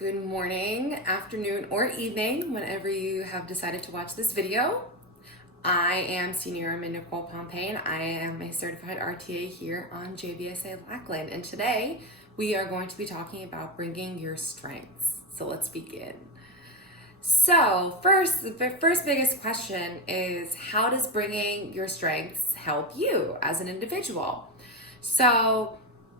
Good morning, afternoon, or evening, whenever you have decided to watch this video. I am Senior Airman Nicole Pompey, and I am a certified RTA here on JBSA Lackland. And today we are going to be talking about bringing your strengths. So let's begin. So the first biggest question is, how does bringing your strengths help you as an individual? So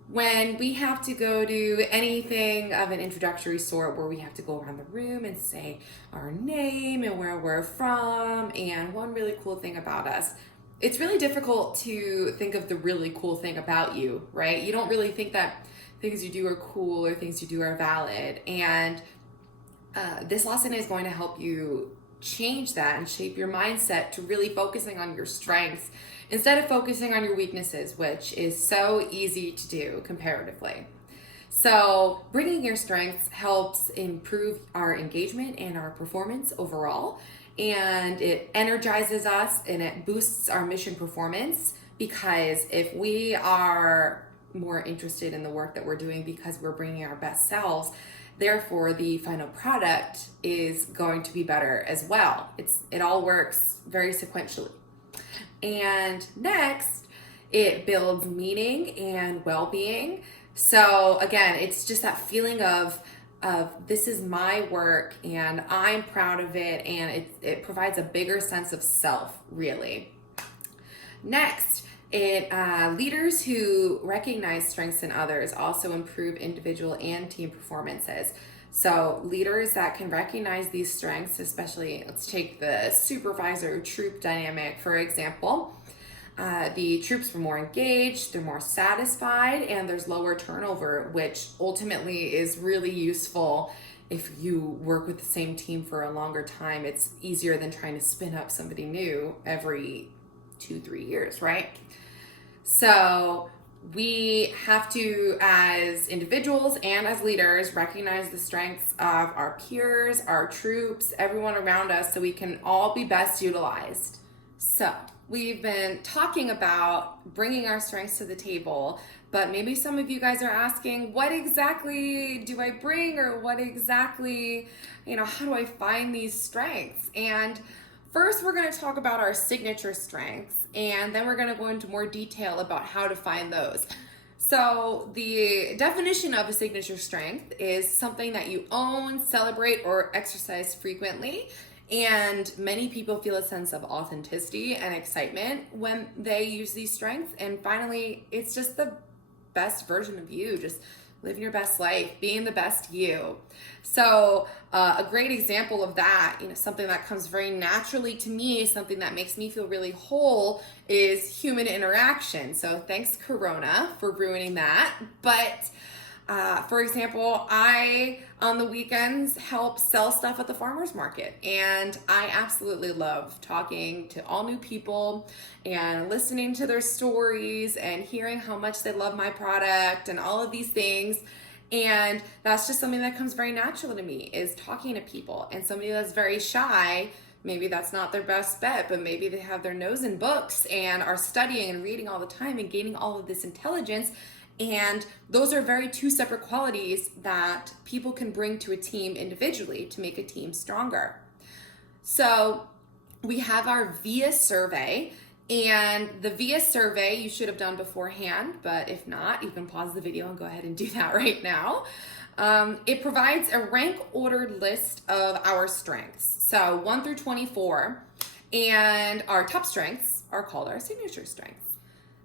when we have to go to anything of an introductory sort where we have to go around the room and say our name and where we're from and one really cool thing about us, it's really difficult to think of the really cool thing about you, right? You don't really think that things you do are cool or things you do are valid. And this lesson is going to help you change that and shape your mindset to really focusing on your strengths instead of focusing on your weaknesses, which is so easy to do comparatively. So bringing your strengths helps improve our engagement and our performance overall, and it energizes us and it boosts our mission performance, because if we are more interested in the work that we're doing because we're bringing our best selves, therefore the final product is going to be better as well. It all works very sequentially. And next, it builds meaning and well-being. So again, it's just that feeling of this is my work and I'm proud of it, and it provides a bigger sense of self, really. Next, leaders who recognize strengths in others also improve individual and team performances. So leaders that can recognize these strengths, especially, let's take the supervisor troop dynamic, for example. The troops are more engaged, they're more satisfied, and there's lower turnover, which ultimately is really useful if you work with the same team for a longer time. It's easier than trying to spin up somebody new every 2-3 years, right? So we have to, as individuals and as leaders, recognize the strengths of our peers, our troops, everyone around us, so we can all be best utilized. So we've been talking about bringing our strengths to the table, but maybe some of you guys are asking, what exactly do I bring, or what exactly, how do I find these strengths? And first, we're going to talk about our signature strengths, and then we're going to go into more detail about how to find those. So the definition of a signature strength is something that you own, celebrate, or exercise frequently. And many people feel a sense of authenticity and excitement when they use these strengths. And finally, it's just the best version of you, just living your best life, being the best you. So a great example of that, something that comes very naturally to me, something that makes me feel really whole, is human interaction. So thanks, Corona, for ruining that. But for example, I, on the weekends, help sell stuff at the farmer's market. And I absolutely love talking to all new people and listening to their stories and hearing how much they love my product and all of these things. And that's just something that comes very natural to me, is talking to people. And somebody that's very shy, maybe that's not their best bet, but maybe they have their nose in books and are studying and reading all the time and gaining all of this intelligence. And those are very two separate qualities that people can bring to a team individually to make a team stronger. So we have our VIA survey, and the VIA survey you should have done beforehand, but if not, you can pause the video and go ahead and do that right now. It provides a rank ordered list of our strengths, so 1 through 24, and our top strengths are called our signature strengths.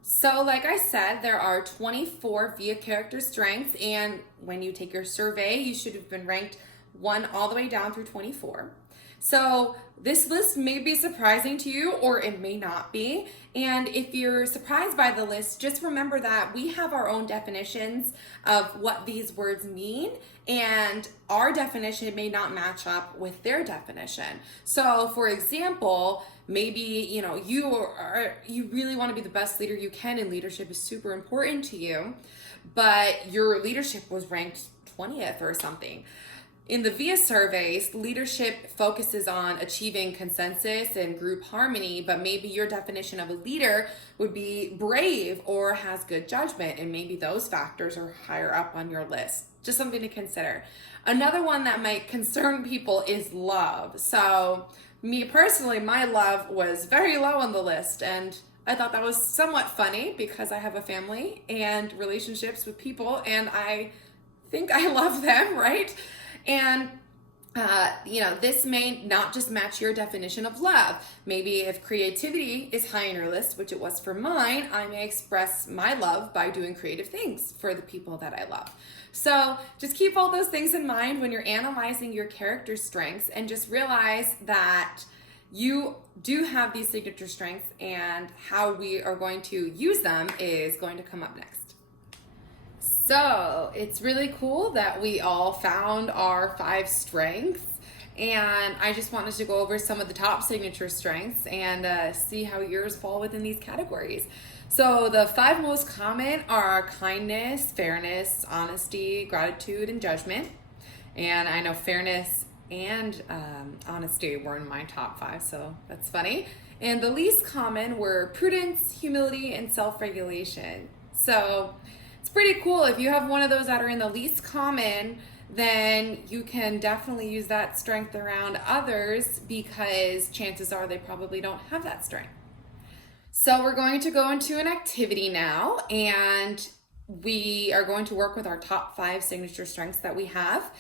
So like I said, there are 24 VIA character strengths, and when you take your survey, you should have been ranked 1 all the way down through 24. So this list may be surprising to you, or it may not be. And if you're surprised by the list, just remember that we have our own definitions of what these words mean, and our definition may not match up with their definition. So for example, maybe you really want to be the best leader you can, and leadership is super important to you, but your leadership was ranked 20th or something. In the VIA surveys, leadership focuses on achieving consensus and group harmony, but maybe your definition of a leader would be brave or has good judgment, and maybe those factors are higher up on your list. Just something to consider. Another one that might concern people is love. So, me personally, my love was very low on the list, and I thought that was somewhat funny because I have a family and relationships with people, and I think I love them, right? And this may not just match your definition of love. Maybe if creativity is high on your list, which it was for mine, I may express my love by doing creative things for the people that I love. So just keep all those things in mind when you're analyzing your character strengths, and just realize that you do have these signature strengths, and how we are going to use them is going to come up next. So it's really cool that we all found our 5 strengths, and I just wanted to go over some of the top signature strengths and see how yours fall within these categories. So the 5 most common are kindness, fairness, honesty, gratitude, and judgment. And I know fairness and honesty were in my top 5, so that's funny. And the least common were prudence, humility, and self-regulation. So it's pretty cool. If you have one of those that are in the least common, then you can definitely use that strength around others, because chances are they probably don't have that strength. So we're going to go into an activity now, and we are going to work with our top 5 signature strengths that we have.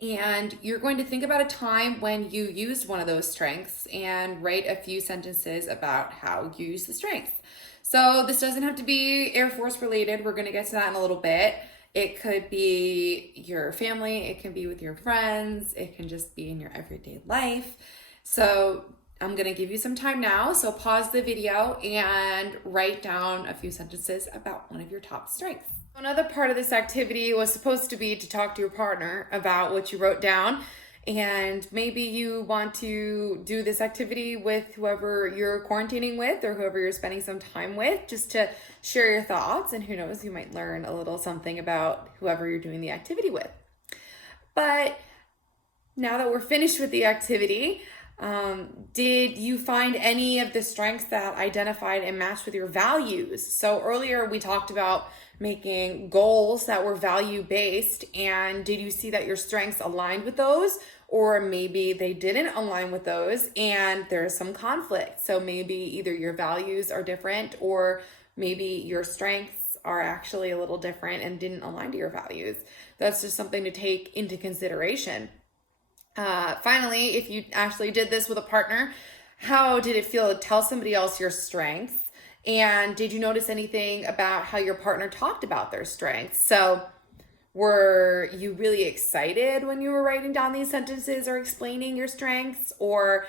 And you're going to think about a time when you used one of those strengths and write a few sentences about how you use the strength. So this doesn't have to be Air Force related. We're going to get to that in a little bit. It could be your family. It can be with your friends. It can just be in your everyday life. So I'm going to give you some time now. So pause the video and write down a few sentences about one of your top strengths. Another part of this activity was supposed to be to talk to your partner about what you wrote down. And maybe you want to do this activity with whoever you're quarantining with or whoever you're spending some time with, just to share your thoughts. And who knows, you might learn a little something about whoever you're doing the activity with. But now that we're finished with the activity, did you find any of the strengths that identified and matched with your values? So earlier we talked about making goals that were value-based, and did you see that your strengths aligned with those? Or maybe they didn't align with those and there's some conflict. So maybe either your values are different, or maybe your strengths are actually a little different and didn't align to your values. That's just something to take into consideration. Finally, if you actually did this with a partner, how did it feel to tell somebody else your strengths? And did you notice anything about how your partner talked about their strengths? So were you really excited when you were writing down these sentences or explaining your strengths? Or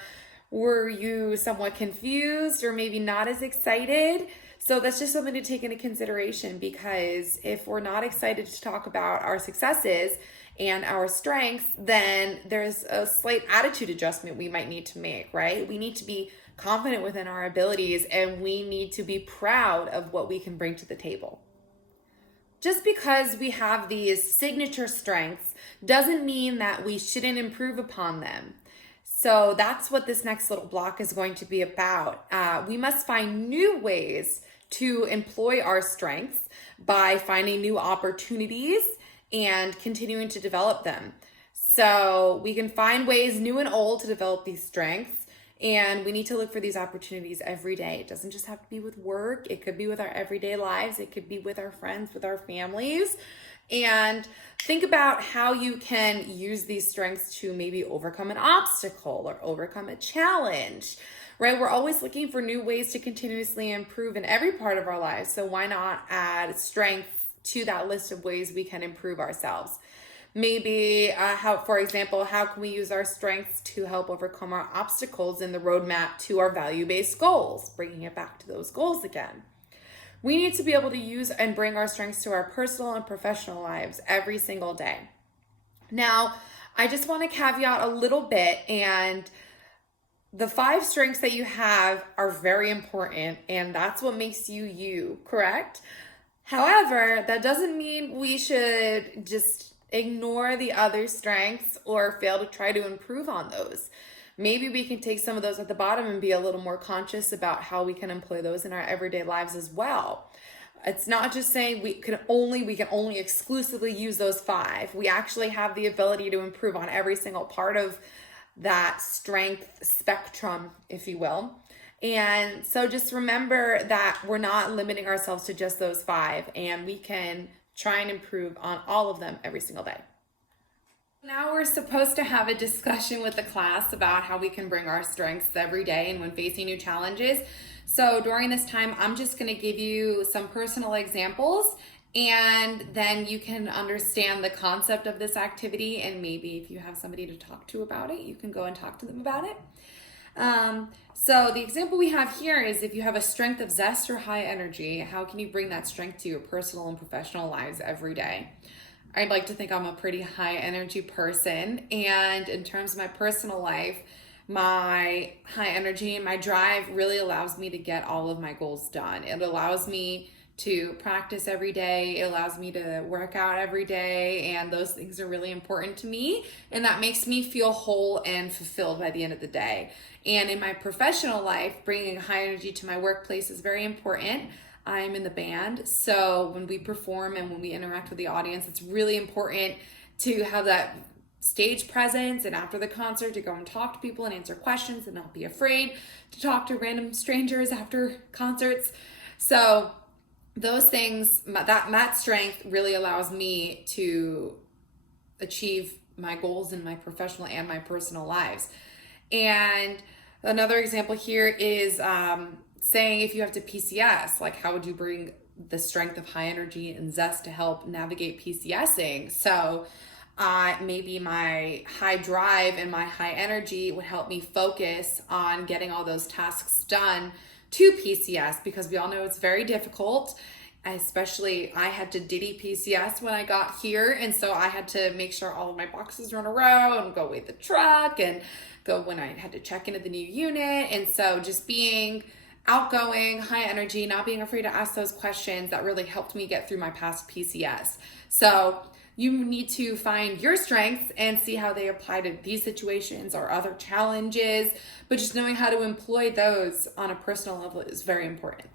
were you somewhat confused or maybe not as excited? So that's just something to take into consideration, because if we're not excited to talk about our successes and our strengths, then there's a slight attitude adjustment we might need to make, right? We need to be confident within our abilities, and we need to be proud of what we can bring to the table. Just because we have these signature strengths doesn't mean that we shouldn't improve upon them. So that's what this next little block is going to be about. We must find new ways to employ our strengths by finding new opportunities and continuing to develop them. So we can find ways, new and old, to develop these strengths, and we need to look for these opportunities every day. It doesn't just have to be with work. It could be with our everyday lives. It could be with our friends, with our families. And think about how you can use these strengths to maybe overcome an obstacle or overcome a challenge, right? We're always looking for new ways to continuously improve in every part of our lives. So why not add strength to that list of ways we can improve ourselves? Maybe, for example, how can we use our strengths to help overcome our obstacles in the roadmap to our value-based goals? Bringing it back to those goals again. We need to be able to use and bring our strengths to our personal and professional lives every single day. Now, I just want to caveat a little bit, and the 5 strengths that you have are very important, and that's what makes you you, correct? However, that doesn't mean we should just ignore the other strengths or fail to try to improve on those. Maybe we can take some of those at the bottom and be a little more conscious about how we can employ those in our everyday lives as well. It's not just saying we can only exclusively use those 5. We actually have the ability to improve on every single part of that strength spectrum, if you will. And so just remember that we're not limiting ourselves to just those 5, and we can try and improve on all of them every single day. Now we're supposed to have a discussion with the class about how we can bring our strengths every day and when facing new challenges. So during this time, I'm just going to give you some personal examples, and then you can understand the concept of this activity, and maybe if you have somebody to talk to about it, you can go and talk to them about it. So the example we have here is if you have a strength of zest or high energy, how can you bring that strength to your personal and professional lives every day? I'd like to think I'm a pretty high energy person, and in terms of my personal life, my high energy and my drive really allows me to get all of my goals done. It allows me to practice every day. It allows me to work out every day, and those things are really important to me, and that makes me feel whole and fulfilled by the end of the day. And in my professional life, bringing high energy to my workplace is very important. I'm in the band, so when we perform and when we interact with the audience, it's really important to have that stage presence, and after the concert to go and talk to people and answer questions and not be afraid to talk to random strangers after concerts. So those things, that strength really allows me to achieve my goals in my professional and my personal lives. And another example here is saying if you have to PCS, like how would you bring the strength of high energy and zest to help navigate PCSing? So maybe my high drive and my high energy would help me focus on getting all those tasks done to PCS, because we all know it's very difficult. Especially I had to Diddy PCS when I got here, and so I had to make sure all of my boxes were in a row and go weigh the truck and go when I had to check into the new unit. And so just being outgoing, high energy, not being afraid to ask those questions, that really helped me get through my past PCS. So you need to find your strengths and see how they apply to these situations or other challenges, but just knowing how to employ those on a personal level is very important.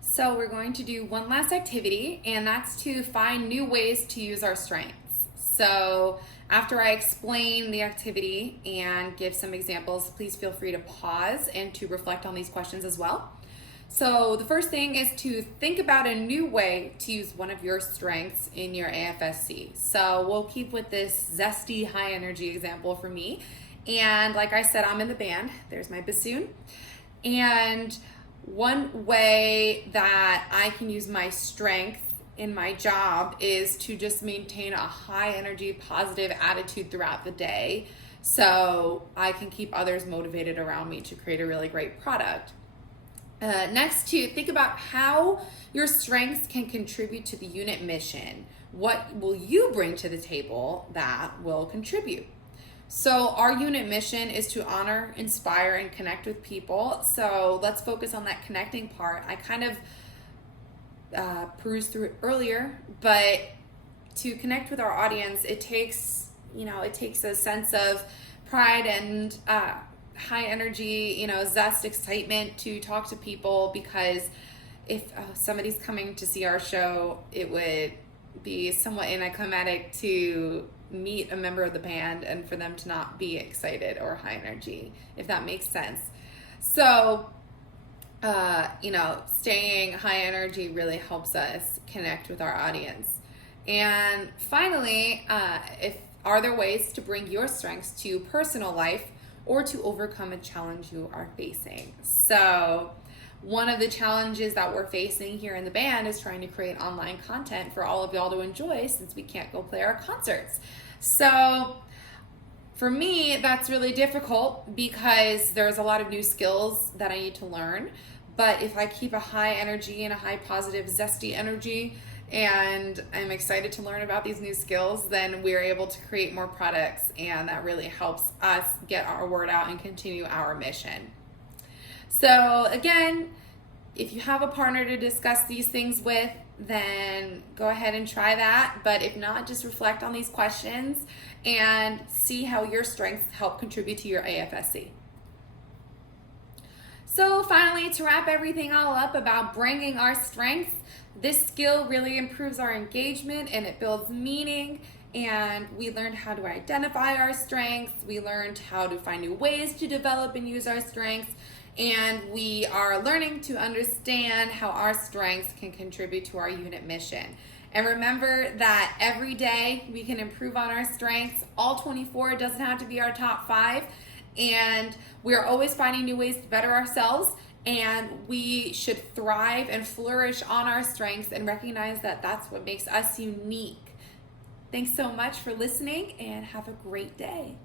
So we're going to do one last activity, and that's to find new ways to use our strengths. So after I explain the activity and give some examples, please feel free to pause and to reflect on these questions as well. So the first thing is to think about a new way to use one of your strengths in your AFSC. So we'll keep with this zesty high energy example for me. And like I said, I'm in the band. There's my bassoon. And one way that I can use my strength in my job is to just maintain a high energy, positive attitude throughout the day, so I can keep others motivated around me to create a really great product. Next, to think about how your strengths can contribute to the unit mission. What will you bring to the table that will contribute? So our unit mission is to honor, inspire, and connect with people. So let's focus on that connecting part. I kind of perused through it earlier, but to connect with our audience, it takes a sense of pride and high energy, zest, excitement to talk to people, because if somebody's coming to see our show, it would be somewhat anticlimactic to meet a member of the band and for them to not be excited or high energy, if that makes sense. So, staying high energy really helps us connect with our audience. And finally, are there ways to bring your strengths to personal life or to overcome a challenge you are facing? So one of the challenges that we're facing here in the band is trying to create online content for all of y'all to enjoy, since we can't go play our concerts. So for me, that's really difficult because there's a lot of new skills that I need to learn. But if I keep a high energy and a high positive, zesty energy, and I'm excited to learn about these new skills, then we're able to create more products, and that really helps us get our word out and continue our mission. So again, if you have a partner to discuss these things with, then go ahead and try that. But if not, just reflect on these questions and see how your strengths help contribute to your AFSC. So finally, to wrap everything all up about bringing our strengths, this skill really improves our engagement and it builds meaning. And we learned how to identify our strengths. We learned how to find new ways to develop and use our strengths. And we are learning to understand how our strengths can contribute to our unit mission. And remember that every day we can improve on our strengths. All 24 doesn't have to be our top 5. And we're always finding new ways to better ourselves. And we should thrive and flourish on our strengths and recognize that that's what makes us unique. Thanks so much for listening and have a great day.